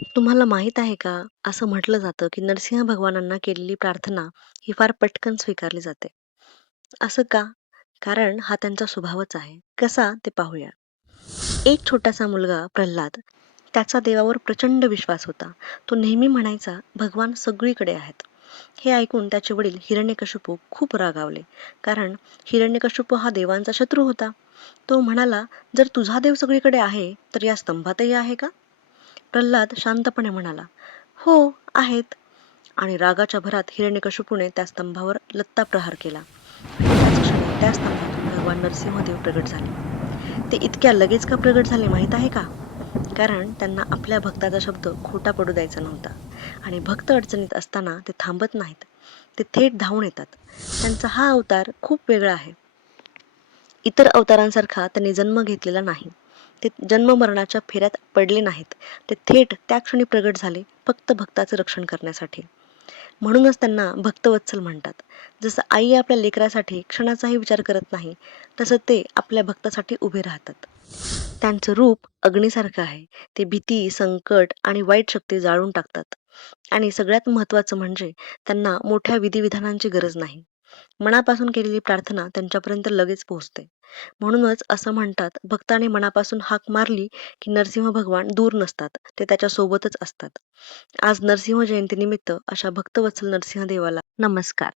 तुम्हाला माहीत आहे का? असं म्हटलं जातं, की नरसिंह भगवानांना केलेली प्रार्थना ही फार पटकन स्वीकारली जाते. असं का? कारण हा त्यांचा स्वभावच आहे. कसा ते पाहूया. एक छोटासा मुलगा प्रल्हाद, त्याचा देवावर प्रचंड विश्वास होता. तो नेहमी म्हणायचा, भगवान सगळीकडे आहेत. हे ऐकून त्याचे वडील हिरण्यकशिपू खूप रागावले. कारण हिरण्यकशिपू हा देवांचा शत्रू होता. तो म्हणाला, जर तुझा देव सगळीकडे आहे, तर या स्तंभातही आहे का? प्रल्हाद शांतपणे म्हणाला, हो, आहेत. आणि रागाच्या भरात हिरण्यकशिपूने त्या स्तंभावर लत्ता प्रहार केला आणि त्याच क्षणी त्या स्तंभातून भगवान नरसिंहदेव प्रगट झाले. ते इतक्या लगेच का प्रगट झाले माहीत आहे का? कारण त्यांना आपल्या भक्ताचा शब्द खोटा पडू द्यायचा नव्हता. आणि भक्त अडचणीत असताना ते थांबत नाहीत. ते थेट धावून येतात. त्यांचा हा अवतार खूप वेगळा आहे. इतर अवतारांसारखा त्यांनी जन्म घेतलेला नाही. ते जन्म-मरणाच्या फेऱ्यात पडले नाहीत. ते थेट त्या क्षणी प्रगट झाले, फक्त भक्ताचं रक्षण करण्यासाठी. म्हणूनच त्यांना भक्तवत्सल म्हणतात. जसं आई आपल्या लेकरासाठी क्षणाचाही विचार करत नाही, तसं ते आपल्या भक्तासाठी उभे राहतात. त्यांचं रूप अग्नीसारखं आहे. ते भीती, संकट आणि वाईट शक्ती जाळून टाकतात. आणि सगळ्यात महत्त्वाचं म्हणजे त्यांना मोठ्या विधिविधानांची गरज नाही. मनापासून केलेली प्रार्थना त्यांच्यापर्यंत लगेच पोहोचते. म्हणूनच असं म्हणतात, भक्ताने मनापासून हाक मारली की नरसिंह भगवान दूर नसतात, ते त्याच्या सोबतच असतात. आज नरसिंह जयंतीनिमित्त अशा भक्तवत्सल नरसिंह देवाला नमस्कार.